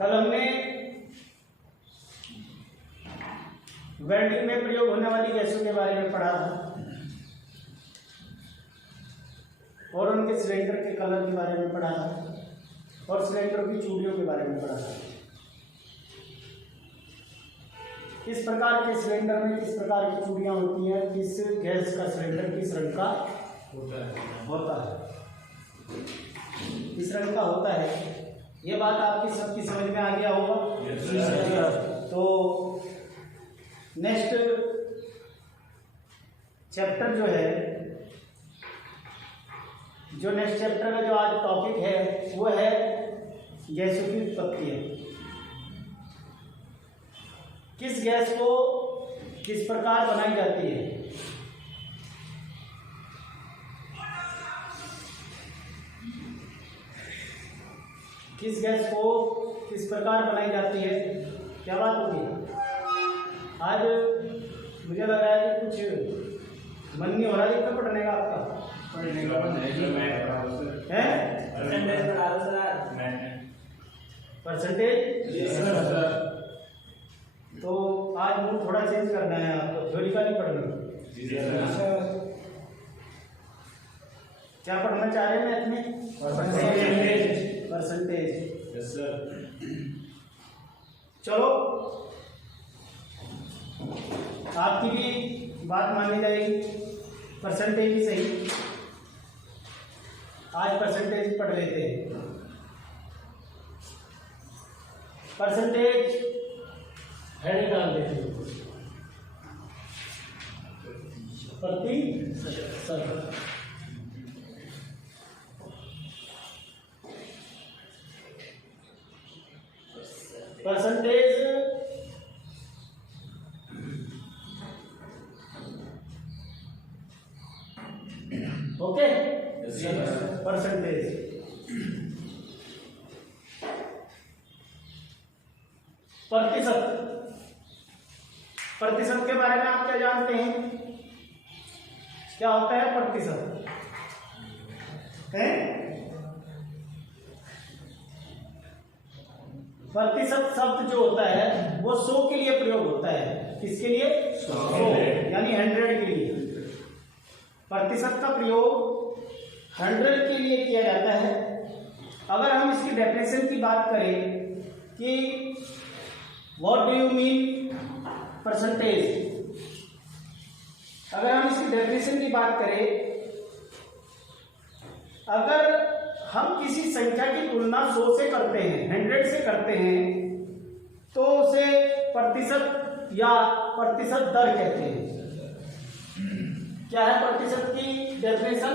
कल हमने वेल्डिंग में प्रयोग होने वाली गैसों के बारे में पढ़ा था और उनके सिलेंडर के कलर के बारे में पढ़ा था और सिलेंडर की चूड़ियों के बारे में पढ़ा था। किस प्रकार के सिलेंडर में किस प्रकार की चूड़ियां होती हैं, किस गैस का सिलेंडर किस रंग का होता है, किस रंग का होता है। ये बात आपकी सबकी समझ में आ गया होगा। तो नेक्स्ट चैप्टर जो नेक्स्ट चैप्टर का जो आज टॉपिक है वो है गैसों की उत्पत्ति। किस गैस को किस प्रकार बनाई जाती है, किस गैस को किस प्रकार बनाई जाती है, क्या बात होगी। आज मुझे लग रहा है कि कुछ मन नहीं हो रहा है पढ़ने का, आपका पढ़ने का मन है परसेंटेज। तो आज मूड थोड़ा चेंज करना है आपको, थ्योरी का नहीं पढ़ना। क्या पढ़ना चाह रहे हैं मैथ में? परसेंटेज। Yes sir. चलो आपकी भी बात मानी जाएगी, परसेंटेज ही सही। आज परसेंटेज पढ़ लेते हैं। परसेंटेज हेड डाल देते हैं, प्रतिशत। Percentage okay, percentage. प्रतिशत, प्रतिशत के बारे में आप क्या जानते हैं? क्या होता है प्रतिशत? प्रतिशत शब्द जो होता है वो 100 के लिए प्रयोग होता है। किसके लिए? 100 यानी 100 के लिए। प्रतिशत का प्रयोग 100 के लिए किया जाता है। अगर हम इसकी डेफिनेशन की बात करें कि what do you mean percentage, अगर हम इसकी डेफिनेशन की बात करें, अगर हम किसी संख्या की तुलना 100 से करते हैं, 100 से करते हैं, तो उसे प्रतिशत या प्रतिशत दर कहते हैं। क्या है प्रतिशत की डेफिनेशन?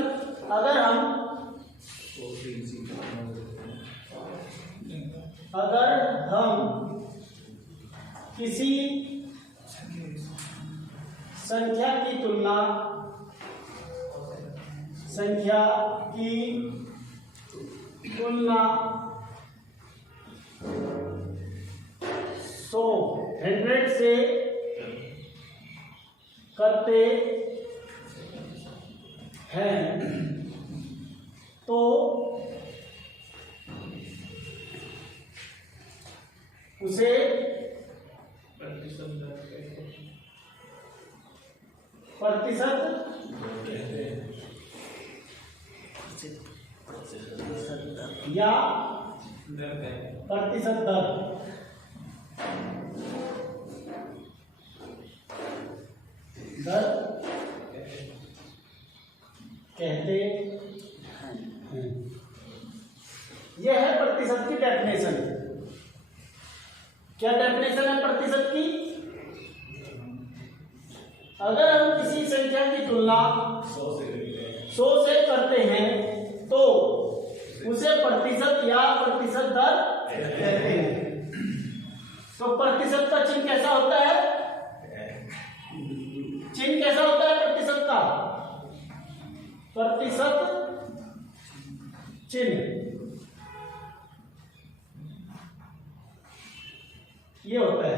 अगर हम किसी संख्या की तुलना 100 से करते हैं तो उसे प्रतिशत या प्रतिशत दर कहते हैं। यह है प्रतिशत की डेफिनेशन। क्या डेफिनेशन है प्रतिशत की? अगर हम किसी संख्या की तुलना 100 से करते हैं तो उसे प्रतिशत या प्रतिशत दर कहते हैं। तो प्रतिशत का चिन्ह कैसा होता है? चिन्ह कैसा होता है प्रतिशत का? प्रतिशत चिन्ह ये होता है।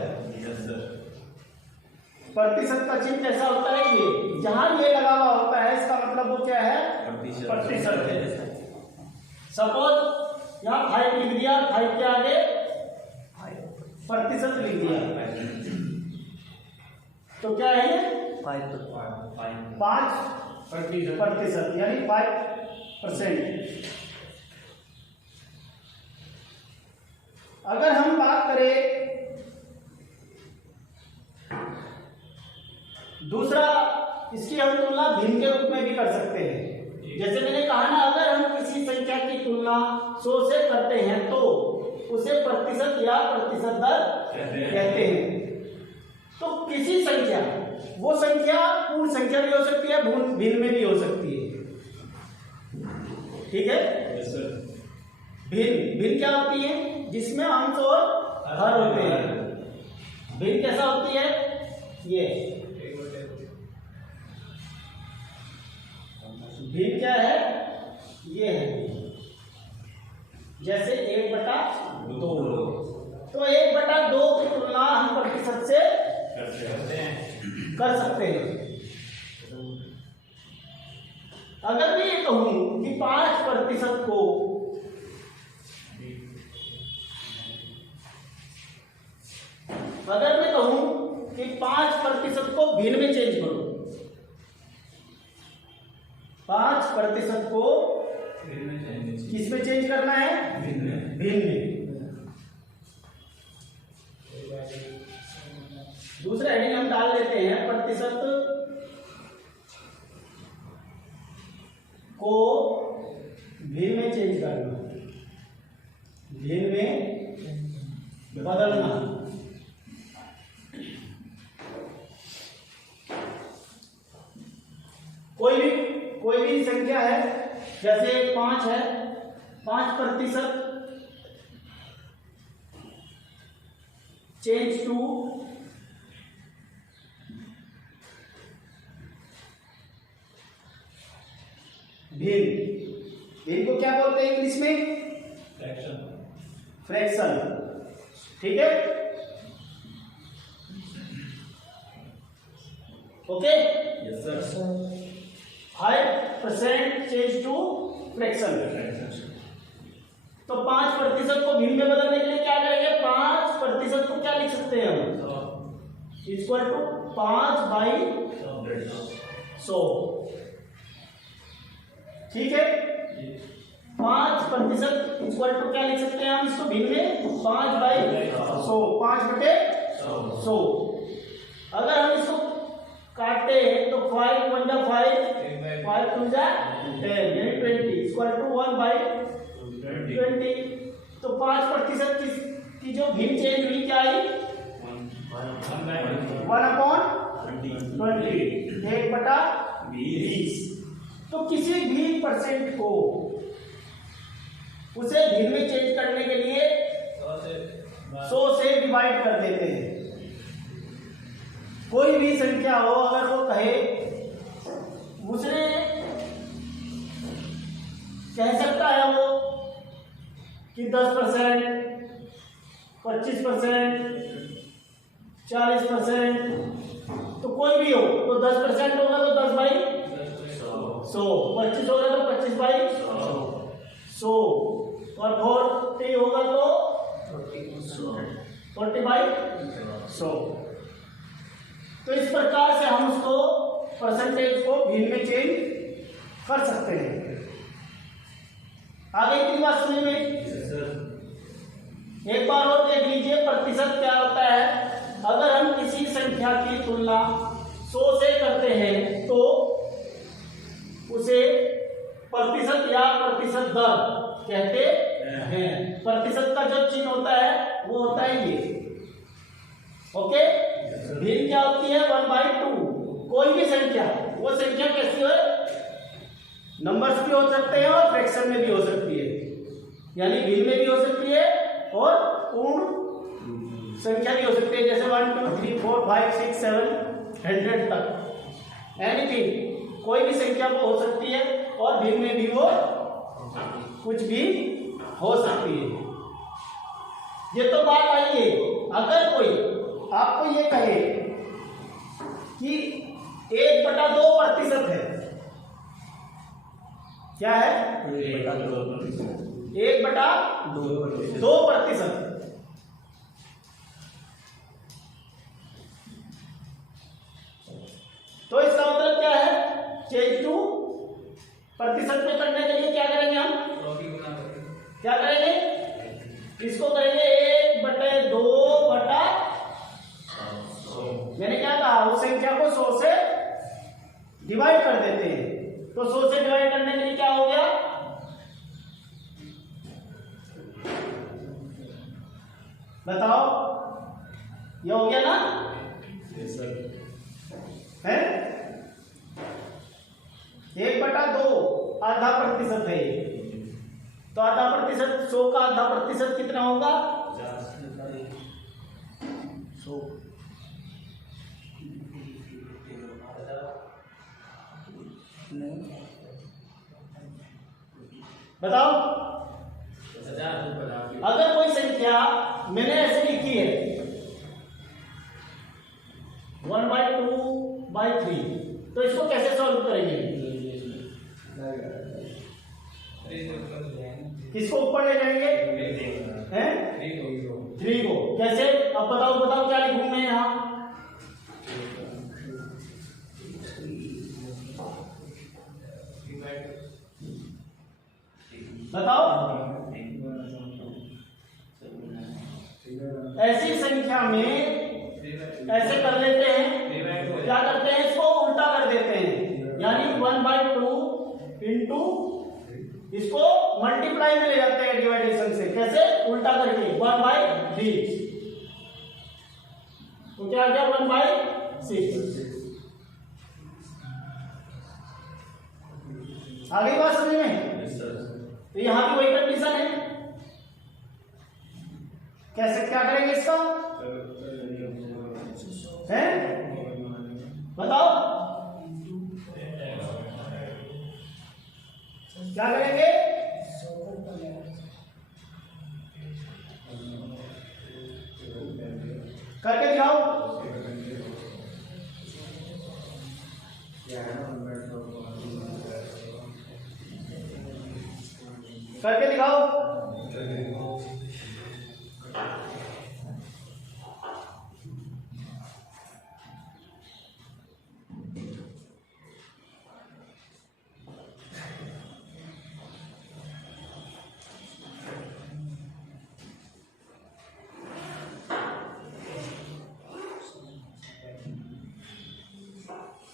प्रतिशत का चिन्ह कैसा होता है? ये जहां ये लगा हुआ होता है इसका मतलब वो क्या है? प्रतिशत है। सपोज यहाँ 5 लिख दिया, 5 के आगे प्रतिशत लिख दिया। तो क्या है ये 5% यानी 5%। अगर हम बात करें दूसरा, इसकी हम तुलना भिन्न के रूप में भी कर सकते हैं। जैसे मैंने कहा ना, अगर हम किसी संख्या की तुलना 100 से करते हैं तो उसे प्रतिशत या प्रतिशत दर कहते हैं। तो किसी संख्या, वो संख्या पूर्ण संख्या भी हो सकती है, भिन्न में भी हो सकती है। ठीक है, भिन्न क्या होती है? जिसमें अंश और हर होते हैं। भिन्न कैसा होती है? ये भिन्न क्या है? ये है, जैसे 1/2। तो 1/2 की तुलना हम प्रतिशत से कर सकते हैं। अगर मैं ये कहूं कि 5% को अगर मैं कहूं कि 5% को भिन्न में चेंज करो, 5% को किस में चेंज करना है? भिन्न में। दूसरा हेडिंग हम डाल लेते हैं, प्रतिशत को भिन्न में चेंज करना, भिन्न में बदलना। कोई भी संख्या है, जैसे 5 है, 5% चेंज टू भिन्न को क्या बोलते हैं इंग्लिश में? फ्रैक्शन। ठीक है, okay. Yes sir. 5% change to fraction. तो 5% को भिन्न में बदलने के लिए क्या करेंगे? 5% को क्या लिख सकते हैं हम? Equal to 5/100। ठीक है, 5% इक्वल टू क्या लिख सकते हैं हम इसको भिन्न में? 5/100, 5/100। अगर हम इसको काटते हैं तो 5 1 जा 5, 5 2 जा 10 यानी 20 इक्वल टू 1/20। तो 5% की जो भिन्न चेंज हुई क्या आई? 1/20, 1/20। तो किसी भी परसेंट को उसे भिन्न में चेंज करने के लिए 100 से डिवाइड कर देते हैं। कोई भी संख्या हो, अगर वो कहे, उसने कह सकता है वो कि 10%, 25%, 40%, तो कोई भी हो तो 10% होगा तो 10/100, 25 होगा तो 25/100, और 40 होगा तो 40/100। तो इस प्रकार से हम उसको परसेंटेज को भिन्न में चेंज कर सकते हैं। आगे की बात सुनिए, एक बार और देख लीजिए प्रतिशत क्या होता है। अगर हम किसी संख्या की तुलना 100 से करते हैं तो उसे प्रतिशत या प्रतिशत दर कहते हैं। प्रतिशत का जो चिन्ह होता है वो होता है ये। ओके, भिन्न क्या होती है? 1/2। कोई भी संख्या, वो संख्या कैसी हो? नंबर्स भी हो सकते हैं और फ्रैक्शन में भी हो सकती है, यानी भिन्न में भी हो सकती है और पूर्ण संख्या भी हो सकती है, जैसे 1 2 3 4 5 6 7 100 तक। एनीथिंग, कोई भी संख्या वो हो सकती है और भिन्न में भी वो कुछ भी हो सकती है। ये तो बात आई है। अगर कोई आपको ये कहे कि 1/2% है, क्या है? 1/2%। प्रतिशत करने के लिए क्या करेंगे हम? क्या करेंगे? इसको करेंगे 1/2/100। मैंने क्या कहा, उस संख्या को 100 से डिवाइड कर देते हैं। तो 100 से डिवाइड करने के लिए क्या हो गया? बताओ, ये हो गया ना? है 1/2 आधा प्रतिशत है। तो आधा प्रतिशत 100 का आधा प्रतिशत कितना होगा? 100। बताओ, अगर कोई संख्या मैंने ऐसे लिखी है 1/2/3, तो इसको कैसे सॉल्व करेंगे? किसको ऊपर ले जाएंगे? हैं? 3 को। कैसे? अब बताओ क्या लिखूं मैं यहाँ? बताओ, ऐसी संख्या में ऐसे कर लेते हैं, क्या करते हैं, इसको उल्टा कर देते हैं, यानी 1/2 इंटू इसको मल्टीप्लाई में ले जाते हैं डिवाइडेशन से। कैसे? उल्टा करके 1/3। तो क्या आ गया? 1/6। आगे बात समझ में? तो यहां भी वही कंडीशन है। कैसे क्या करेंगे इसका? है? बताओ क्या करेंगे? करके दिखाओ। करके दिखाओ।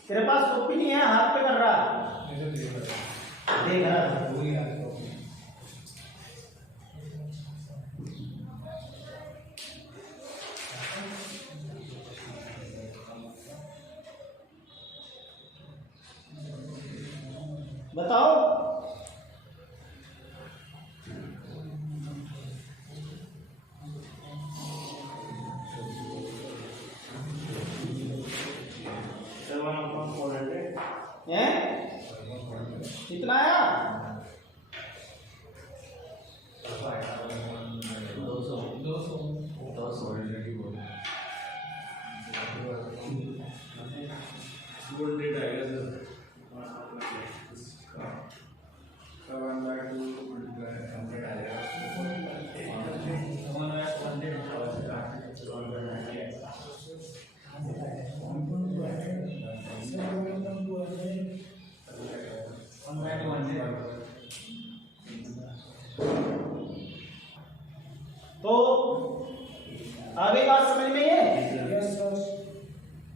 तेरे पास कॉपी नहीं है, हाथ पे कर रहा है, देख रहा है। बताओ, कितना आया? 2 तो आगे बात समझ में है?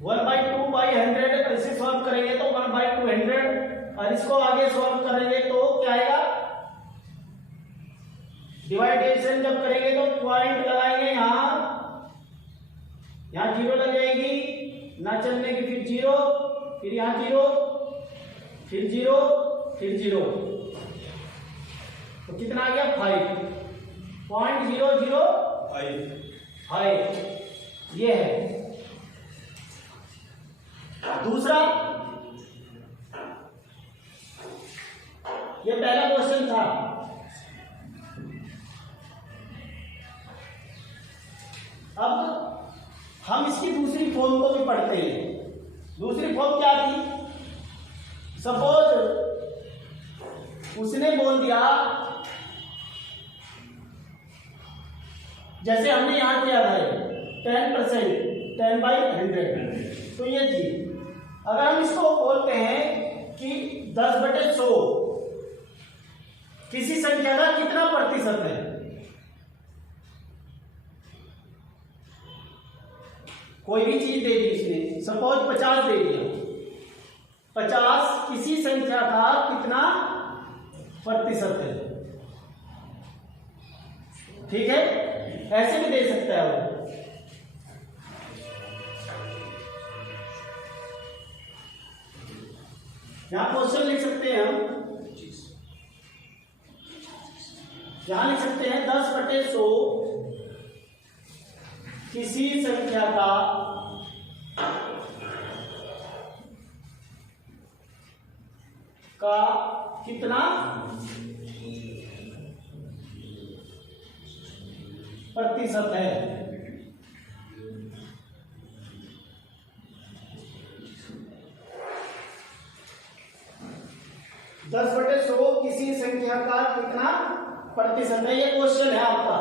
1/2/100 इसे सॉल्व करेंगे तो 1/200, और इसको आगे सॉल्व करेंगे तो क्या आएगा? डिवाइडेशन जब करेंगे तो पॉइंट लगाएंगे यहाँ 0 लग जाएगी, ना चलने की, फिर 0, फिर यहाँ 0, फिर 0, फिर 0, तो कितना आ गया? 5.005 ये है। दूसरा, ये पहला क्वेश्चन था। अब हम इसकी दूसरी फॉर्म को भी पढ़ते हैं। दूसरी फॉर्म क्या थी? सपोज उसने बोल दिया, जैसे हमने यहां किया था 10%, 10/100, तो ये थी। अगर हम इसको बोलते हैं कि 10/100, प्रतिशत है। कोई भी चीज दे दी इसने, सपोज 50 दे दिया, 50 किसी संख्या का कितना प्रतिशत है, ठीक है। ऐसे भी दे सकता है वो। यहां क्वेश्चन लिख सकते हैं हम, यहां लिख सकते हैं 10/100 किसी संख्या का कितना प्रतिशत है। 10/100 किसी संख्या का कितना प्रतिशत है, ये क्वेश्चन है आपका।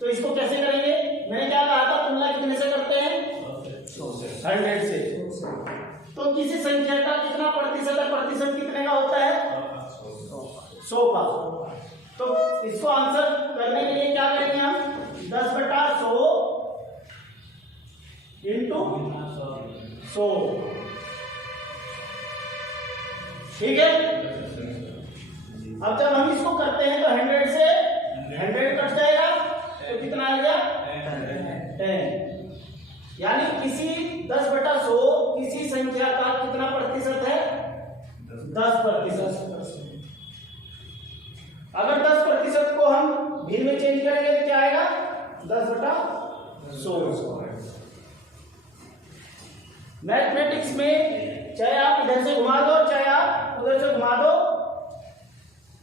तो इसको कैसे करेंगे, मैंने क्या कहा था, तुलना कितने से करते हैं, 100 से। तो किसी संख्या का कितना प्रतिशत है, प्रतिशत कितने का होता है, 100 का। तो इसको आंसर करने के लिए क्या करेंगे हम, 10/100 इंटू 100, ठीक है। अब जब हम इसको करते हैं तो 100 से 100 कट जाएगा, तो कितना आ गया, 10। यानी किसी 10/100 किसी संख्या का कितना प्रतिशत है, 10%। अगर 10% को हम भिन्न में चेंज करेंगे तो क्या आएगा, 10/100। मैथमेटिक्स में चाहे आप इधर से घुमा दो चाहे आप उधर से घुमा दो,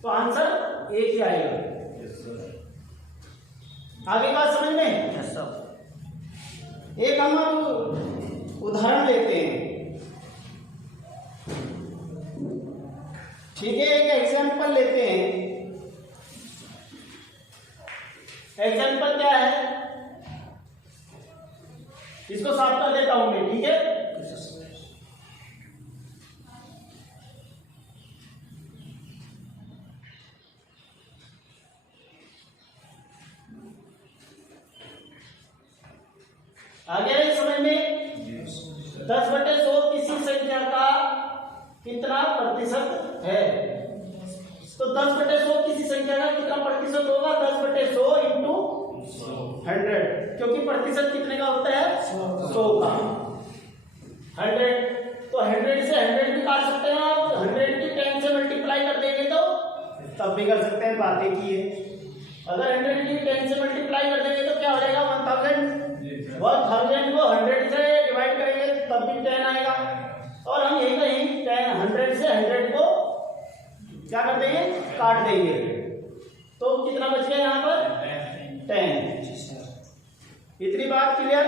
तो आंसर एक ही आएगा। आगे बात समझ में, एक हम उदाहरण लेते हैं, ठीक है। एक एग्जाम्पल लेते हैं। एग्जाम्पल क्या है, इसको साफ कर देता हूं मैं, ठीक है। आगे समझ में, 10/100 किसी संख्या का कितना प्रतिशत है। तो 10/100 किसी संख्या का कितना प्रतिशत होगा, 10/100 इंटू 100, क्योंकि प्रतिशत कितने का होता है, 100 का। 100 तो 100 से 100 भी काट सकते हैं आप, 100 की 10 से मल्टीप्लाई कर देंगे तो तब भी कर सकते हैं, बात एक ही है। अगर 100 की 10 से मल्टीप्लाई कर देंगे तो क्या हो जाएगा, 1000 को 100 से डिवाइड करेंगे तब भी 10 आएगा। और हम यही कहीं 100 से 100 को क्या कर देंगे, काट देंगे, तो कितना बच गया यहाँ पर, 10। इतनी बात क्लियर,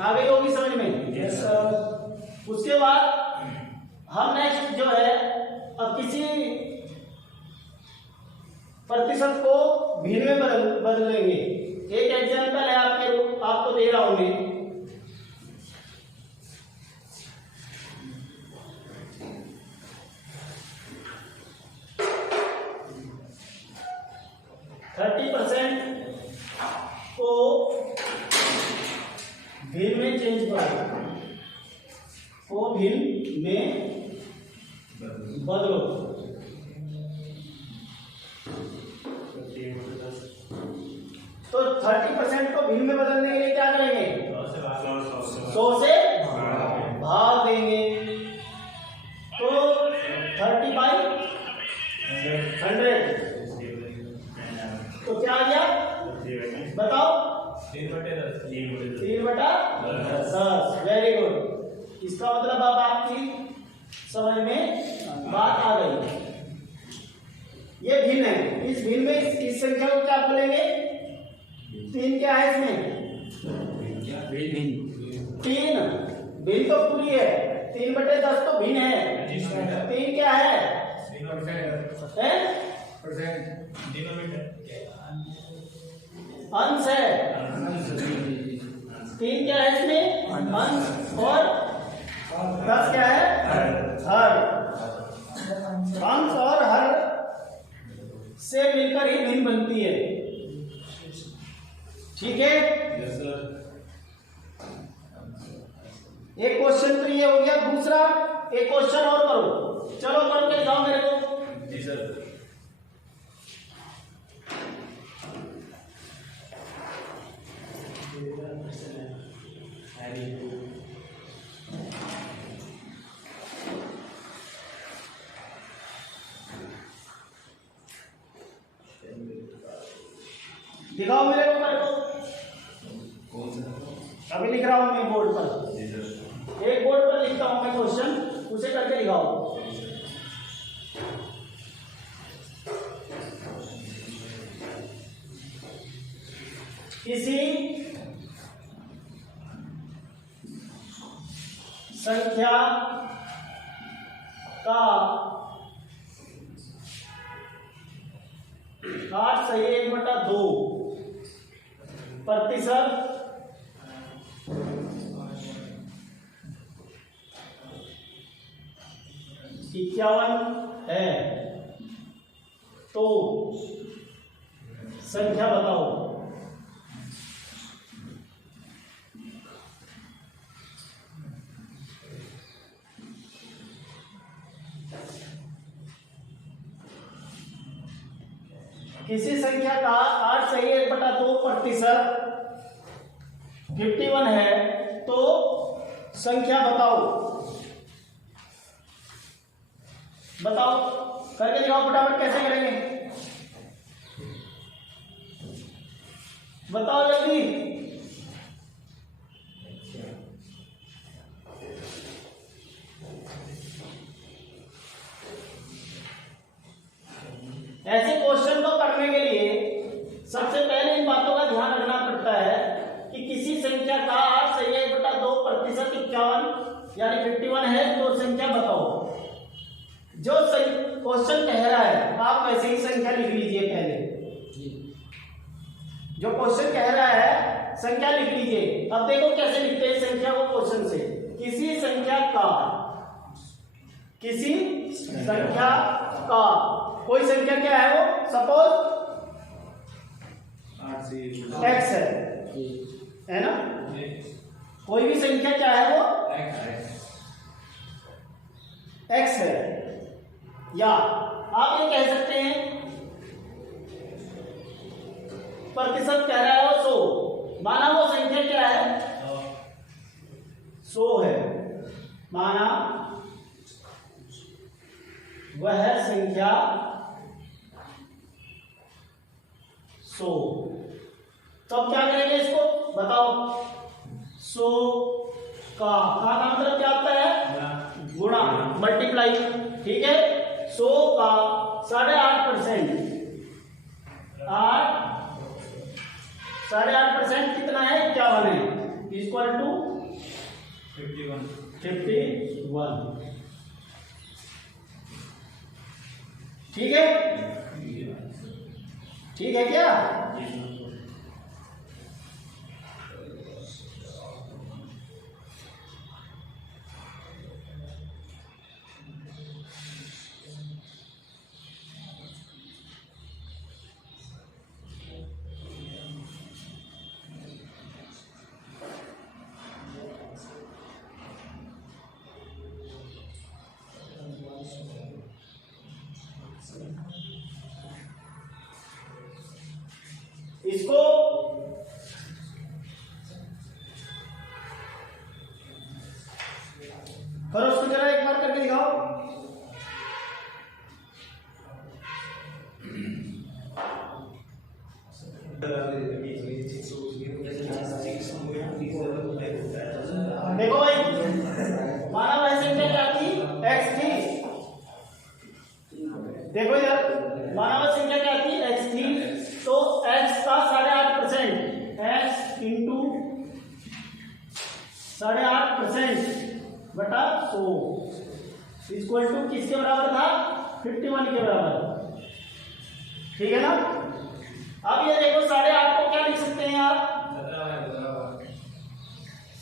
आ गई होगी समझ में। उसके बाद हम नेक्स्ट जो है, अब किसी प्रतिशत को भिन्न में बदलेंगे। एक एग्जांपल है आपको दे रहा हूं मैं, को भिन्न में चेंज करो, को भिन्न में बदलो। तो 30% को भिन्न में बदलने के लिए क्या करेंगे, 100 से भाग देंगे, तो 30/100, तो क्या आ गया बताओ, 3/10। Very good. इसका मतलब अब आपकी समझ में बात आ गई। ये भिन्न है, इस भिन्न में इस संख्या को क्या बोलेंगे, 3 क्या है इसमें, 3 भिन्न तो पूरी है, 3/10 तो भिन्न है, 3 क्या है, अंश है, 3 क्या है इसमें, अंश, और 10 क्या है, हर। अंश और हर से मिलकर ही भिन्न बनती है। ठीक है, यस सर। एक क्वेश्चन तो ये हो गया। दूसरा एक क्वेश्चन और करो, चलो करके दिखाओ मेरे को। जी सर। दिखाओ मेरे को, कौन सा? अभी लिख रहा हूं मैं बोर्ड पर। जी सर। एक बोर्ड पर लिखता हूं मैं क्वेश्चन, उसे करके दिखाओ। किसी संख्या का 8/1/2 प्रतिशत इक्यावन है तो संख्या बताओ। किसी संख्या का 8/1/2 प्रतिशत 51 है तो संख्या बताओ। बताओ, करके दिखाओ फटाफट, कैसे करेंगे बताओ जल्दी। ऐसे क्वेश्चन को करने के लिए सबसे पहले इन बातों का ध्यान रखना पड़ता है कि किसी संख्या का 8/1/2 प्रतिशत 51 यानी 51 है तो संख्या बताओ। जो क्वेश्चन कह रहा है आप वैसे ही संख्या लिख लीजिए। पहले जो क्वेश्चन कह रहा है संख्या लिख लीजिए। अब देखो कैसे लिखते हैं संख्या को क्वेश्चन से। किसी संख्या का कोई संख्या क्या है वो, सपोज x है ना। कोई भी संख्या क्या है वो x है। या आप ये कह सकते हैं प्रतिशत कह रहा है वो 100, माना वो संख्या क्या है 100 है, माना वह संख्या 100। तो अब क्या करेंगे इसको बताओ। 100 का मतलब क्या होता है, गुणा, मल्टीप्लाई। ठीक है, 100 का 8.5%, 8.5% कितना है, 51 है, इक्वल टू 51। ठीक है, ठीक है क्या। इसको करो, उसको जरा एक बार करके दिखाओ। देखो भाई, माना वह संख्या क्या थी, x थी। देखो यार, माना वह संख्या क्या थी, x थी। तो x का 8.5%, x इंटू 8.5% बटा 100 इक्वल टू किसके बराबर था, 51 के बराबर। ठीक है ना। अब ये देखो 8.5 को क्या लिख सकते हैं आप,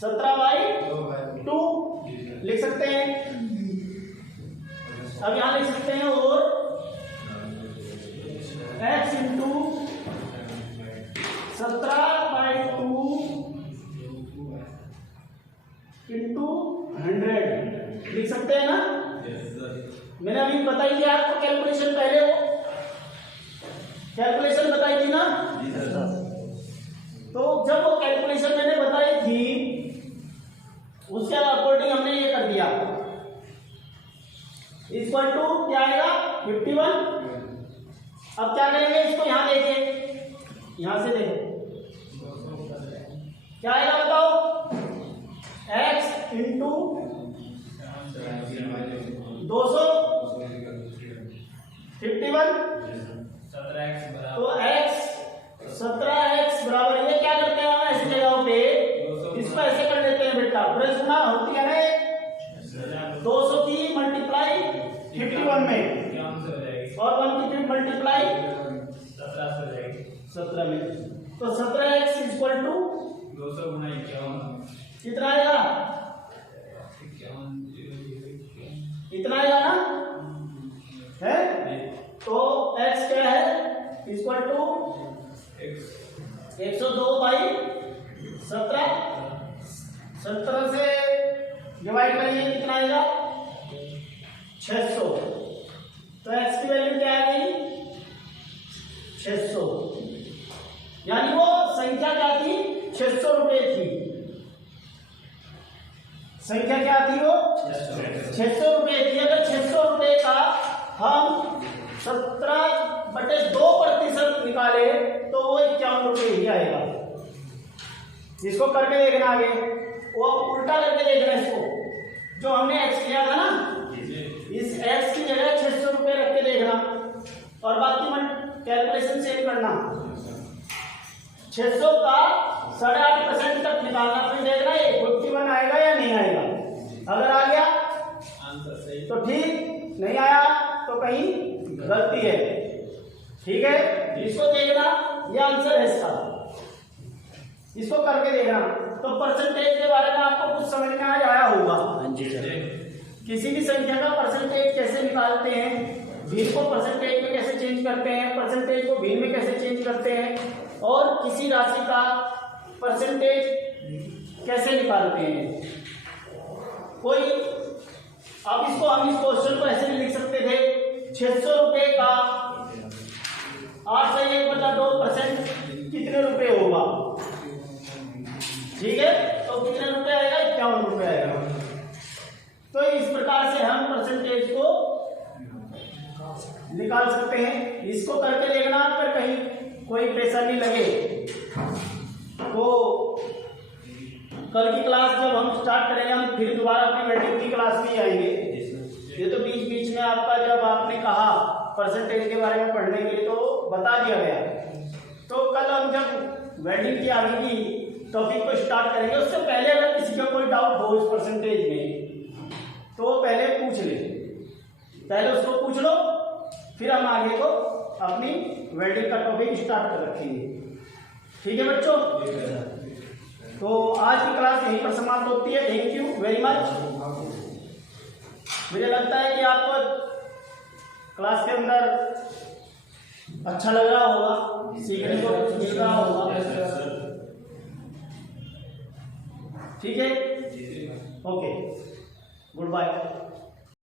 17/2 लिख सकते हैं। अब यहां लिख सकते हैं और अब क्या करेंगे, इसको यहाँ लेके, यहाँ से देखो क्या आएगा बताओ, x इंटू 200 51, तो x 17x बराबर, ये क्या करते हैं हम ऐसी जगहों पे, इसको ऐसे कर लेते हैं बेटा, प्रेस गुना होती है ना 200 की मल्टीप्लाई 51 में और 1 की फिर मल्टीप्लाई 17 में, तो 17x इक्वल टू 200 गुना 51 कितना आएगा, इतना आएगा ना है, तो x क्या है इक्वल टू 102/17, 17 से डिवाइड करिए कितना आएगा 600, तो x की वैल्यू क्या आ गई 600, यानी वो संख्या क्या थी 600 रुपए थी, संख्या क्या थी वो 600 रुपए थी। अगर 600 रुपए का हम 17/2% निकाले तो वो 51 रुपए ही आएगा। इसको करके देखना आगे, वो उल्टा करके देखना इसको, जो हमने x किया था ना, इस x की जगह 600 रुपए रख के देखना और बाकी कैलकुलेशन सेम करना, 600 का 8.5% तक निकालना, फिर देखना ये 51 आएगा या नहीं आएगा, अगर आ गया तो ठीक, नहीं आया तो कहीं गलती है, ठीक है। इसको देखना, ये आंसर है इसका, इसको करके देखना। तो परसेंटेज के बारे में आपको कुछ समझ में आ आया होगा, किसी भी संख्या का परसेंटेज कैसे निकालते हैं, भिन्न को परसेंटेज में कैसे चेंज करते हैं, परसेंटेज को भिन्न में कैसे चेंज करते हैं, और किसी राशि का परसेंटेज कैसे निकालते हैं। कोई अब इसको हम इस क्वेश्चन को ऐसे भी लिख सकते थे, 600 रुपए का 8/1/2% कितने रुपए होगा, ठीक है, तो कितने रुपए आएगा 51 रुपए आएगा। तो इस प्रकार से हम परसेंटेज को निकाल सकते हैं। इसको करके देखना, अगर कहीं कोई प्रेशर नहीं लगे तो कल की क्लास जब हम स्टार्ट करेंगे, हम फिर दोबारा अपनी वेल्डिंग की क्लास में आएंगे। ये तो बीच बीच में आपका जब आपने कहा परसेंटेज के बारे में पढ़ने के लिए तो बता दिया गया, तो कल हम जब वेल्डिंग की आगे की टॉपिक को स्टार्ट करेंगे, उससे पहले अगर किसी का कोई डाउट हो इस परसेंटेज में तो पहले पूछ ले, पहले उसको पूछ लो, फिर हम आगे को अपनी वेल्डिंग का टॉपिक स्टार्ट कर रखेंगे, ठीक है बच्चों। तो आज की क्लास यहीं पर समाप्त होती है। Thank you very much. मुझे लगता है कि आपको क्लास के अंदर अच्छा लग रहा होगा, सीखने को मिल रहा होगा, ठीक है, ओके, गुड बाय।